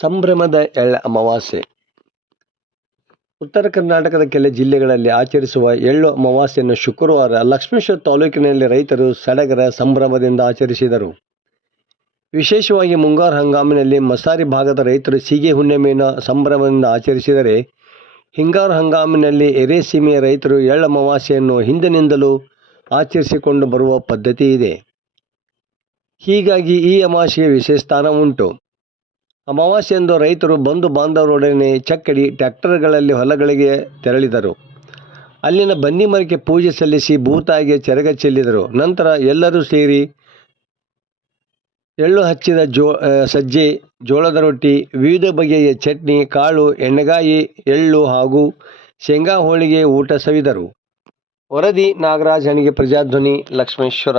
ಸಂಭ್ರಮದ ಎಳ್ಳ ಅಮಾವಾಸ್ಯೆ. ಉತ್ತರ ಕರ್ನಾಟಕದ ಕೆಲ ಜಿಲ್ಲೆಗಳಲ್ಲಿ ಆಚರಿಸುವ ಎಳ್ಳು ಅಮಾವಾಸ್ಯೆಯನ್ನು ಶುಕ್ರವಾರ ಲಕ್ಷ್ಮೇಶ್ವರ ತಾಲೂಕಿನಲ್ಲಿ ರೈತರು ಸಡಗರ ಸಂಭ್ರಮದಿಂದ ಆಚರಿಸಿದರು. ವಿಶೇಷವಾಗಿ ಮುಂಗಾರು ಹಂಗಾಮಿನಲ್ಲಿ ಮಸಾರಿ ಭಾಗದ ರೈತರು ಸೀಗೆ ಹುಣ್ಣಿಮೆಯನ್ನು ಸಂಭ್ರಮದಿಂದ ಆಚರಿಸಿದರೆ, ಹಿಂಗಾರು ಹಂಗಾಮಿನಲ್ಲಿ ಎರೆಸೀಮೆಯ ರೈತರು ಎಳ್ಳು ಅಮಾವಾಸ್ಯೆಯನ್ನು ಹಿಂದಿನಿಂದಲೂ ಆಚರಿಸಿಕೊಂಡು ಬರುವ ಪದ್ಧತಿ ಇದೆ. ಹೀಗಾಗಿ ಈ ಅಮಾವಾಸ್ಯೆಗೆ ವಿಶೇಷ ಸ್ಥಾನ ಉಂಟು. ಅಮಾವಾಸ್ಯೆಯಂದು ರೈತರು ಬಂಧು ಬಾಂಧವರೊಡನೆ ಚಕ್ಕಡಿ ಟ್ರ್ಯಾಕ್ಟರ್ಗಳಲ್ಲಿ ಹೊಲಗಳಿಗೆ ತೆರಳಿದರು. ಅಲ್ಲಿನ ಬನ್ನಿ ಮರಕ್ಕೆ ಪೂಜೆ ಸಲ್ಲಿಸಿ ಭೂತಾಯಿಗೆ ಚೆರಗ ಚೆಲ್ಲಿದರು. ನಂತರ ಎಲ್ಲರೂ ಸೇರಿ ಎಳ್ಳು ಹಚ್ಚಿದ ಸಜ್ಜೆ, ಜೋಳದ ರೊಟ್ಟಿ, ವಿವಿಧ ಬಗೆಯ ಚಟ್ನಿ, ಕಾಳು, ಎಣ್ಣೆಗಾಯಿ, ಎಳ್ಳು ಹಾಗೂ ಶೇಂಗಾ ಹೋಳಿಗೆ ಊಟ ಸವಿದರು. ವರದಿ ನಾಗರಾಜ್ ಹಣಿಗೆ, ಪ್ರಜಾಧ್ವನಿ, ಲಕ್ಷ್ಮೇಶ್ವರ.